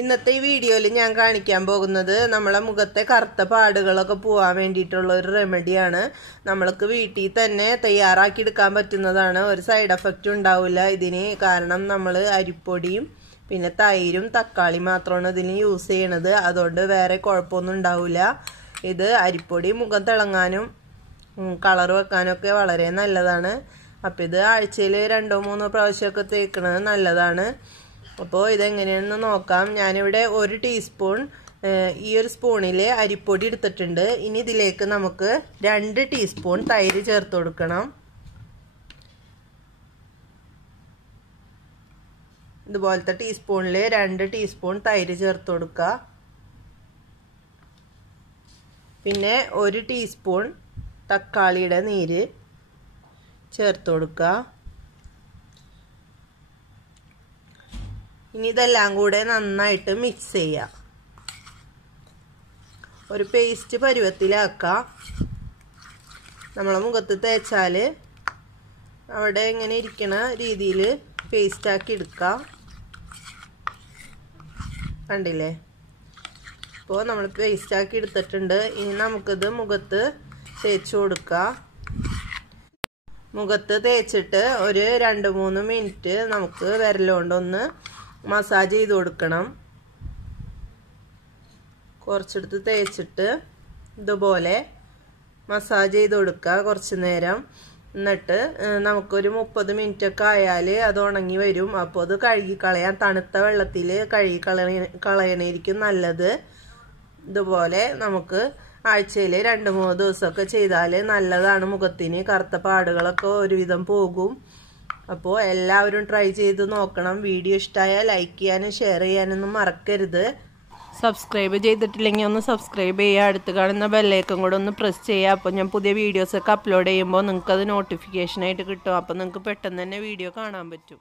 ഇന്നത്തെ ഈ വീഡിയോയിൽ ഞാൻ കാണിക്കാൻ പോകുന്നത് നമ്മളെ മുഖത്തെ കറുത്ത പാടുകളൊക്കെ പോവാൻ വേണ്ടിയിട്ടുള്ള ഒരു റെമഡിയാണ് നമ്മൾക്ക് വീട്ടിൽ തന്നെ തയ്യാറാക്കി എടുക്കാൻ പറ്റുന്നതാണ്. ഒരു സൈഡ് എഫക്റ്റ് ഉണ്ടാവില്ല ഇതിന്. കാരണം നമ്മൾ അരിപ്പൊടിയും പിന്നെ തൈരും തക്കാളി മാത്രമാണ് ഇതിന് യൂസ് ചെയ്യണത്. അതുകൊണ്ട് വേറെ കുഴപ്പമൊന്നും ഉണ്ടാവില്ല. ഇത് അരിപ്പൊടി മുഖം തിളങ്ങാനും കളർ വെക്കാനൊക്കെ വളരെ നല്ലതാണ്. അപ്പോൾ ഇത് ആഴ്ചയിൽ രണ്ടോ മൂന്നോ പ്രാവശ്യമൊക്കെ തേക്കുന്നത് നല്ലതാണ്. അപ്പോൾ ഇതെങ്ങനെയാണെന്ന് നോക്കാം. ഞാനിവിടെ ഒരു ടീസ്പൂൺ ഈ ഒരു സ്പൂണിൽ അരിപ്പൊടി എടുത്തിട്ടുണ്ട്. ഇനി ഇതിലേക്ക് നമുക്ക് രണ്ട് ടീസ്പൂൺ തൈര് ചേർത്ത് കൊടുക്കണം. ഇതുപോലത്തെ ടീസ്പൂണിൽ രണ്ട് ടീസ്പൂൺ തൈര് ചേർത്ത് കൊടുക്കുക. പിന്നെ ഒരു ടീസ്പൂൺ തക്കാളിയുടെ നീര് ചേർത്ത് കൊടുക്കുക. ഇനി ഇതെല്ലാം കൂടെ നന്നായിട്ട് മിക്സ് ചെയ്യുക ഒരു പേസ്റ്റ് പരുവത്തിലാക്കുക നമ്മളെ മുഖത്ത് തേച്ചാൽ അവിടെ ഇങ്ങനെ ഇരിക്കണ രീതിയിൽ പേസ്റ്റാക്കി എടുക്കാം. കണ്ടില്ലേ? ഇപ്പോൾ നമ്മൾ പേസ്റ്റാക്കി എടുത്തിട്ടുണ്ട്. ഇനി നമുക്കിത് മുഖത്ത് തേച്ച് കൊടുക്കുക മുഖത്ത് തേച്ചിട്ട് ഒരു രണ്ട് മൂന്ന് മിനിറ്റ് നമുക്ക് വിരലുകൊണ്ടൊന്ന് മസാജ് ചെയ്ത് കൊടുക്കണം. കുറച്ചെടുത്ത് തേച്ചിട്ട് ഇതുപോലെ മസാജ് ചെയ്ത് കൊടുക്കുക കുറച്ച് നേരം. എന്നിട്ട് നമുക്കൊരു മുപ്പത് മിനിറ്റ് ഒക്കെ ആയാൽ അത് ഉണങ്ങി വരും. അപ്പോൾ അത് കഴുകി കളയാൻ തണുത്ത വെള്ളത്തിൽ കഴുകി കളയ കളയണായിരിക്കും നല്ലത്. ഇതുപോലെ നമുക്ക് ആഴ്ചയിൽ രണ്ട് മൂന്ന് ദിവസമൊക്കെ ചെയ്താൽ നല്ലതാണ്. മുഖത്തിന് കറുത്ത പാടുകളൊക്കെ ഒരുവിധം പോകും. അപ്പോൾ എല്ലാവരും ട്രൈ ചെയ്ത് നോക്കണം. വീഡിയോ ഇഷ്ടമായാൽ ലൈക്ക് ചെയ്യാനും ഷെയർ ചെയ്യാനൊന്നും മറക്കരുത്. സബ്സ്ക്രൈബ് ചെയ്തിട്ടില്ലെങ്കിൽ ഒന്ന് സബ്സ്ക്രൈബ് ചെയ്യുക. അടുത്ത് കാണുന്ന ബെല്ലേക്കും കൂടെ ഒന്ന് പ്രസ് ചെയ്യുക. അപ്പോൾ ഞാൻ പുതിയ വീഡിയോസൊക്കെ അപ്ലോഡ് ചെയ്യുമ്പോൾ നിങ്ങൾക്കത് നോട്ടിഫിക്കേഷനായിട്ട് കിട്ടും. അപ്പോൾ നിങ്ങൾക്ക് പെട്ടെന്ന് തന്നെ വീഡിയോ കാണാൻ പറ്റും.